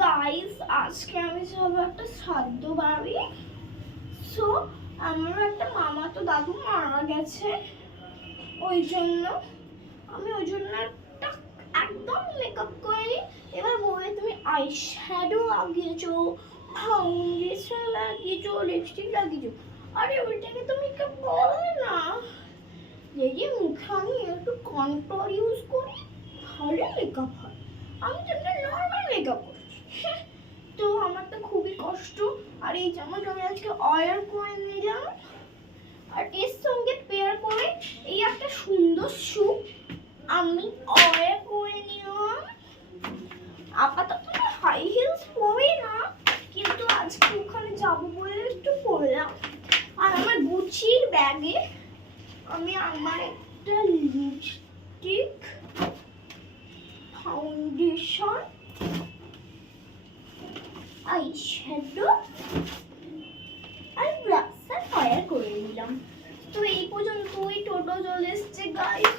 Guys আজকে আমি যাবো একটা শ্রাদ্ধ বাড়ি। সো আমার একটা মামাতো দাদু মারা গেছে, ওই জন্য একটা একদম মেকআপ করিনি। এবার বলে তুমি আই শ্যাডো লাগিয়েছো, ফাউন্ডেশন লাগিয়েছো, লিপস্টিক লাগিয়েছো। আরে ওইটাকে তো মেকআপ বলে না, যদি মুখে আমি একটু কন্ট্রোল ইউজ করি তাহলে মেকআপ হয়। আমি তো একটা নর্মাল মেকআপ করছি। তো আমার তো খুবই কষ্ট। আর এই জামাটা আমি আজকে অর্ডার করে নিলাম, আর এর সঙ্গে পেয়ার করে এই একটা সুন্দর শু আমি অর্ডার করে নিলাম। আপাতত হাই হিলস পরি না, কিন্তু আজকে ওখানে যাবো বলে একটু পরলাম। আর আমার গুচির ব্যাগে আমি আমার একটা লিপস্টিক, ফাউন্ডেশন, আইশ্যাডো আর ব্লাশার অর্ডার করে নিলাম। তো এই পর্যন্তই টোটো চলে এসছে গাইস।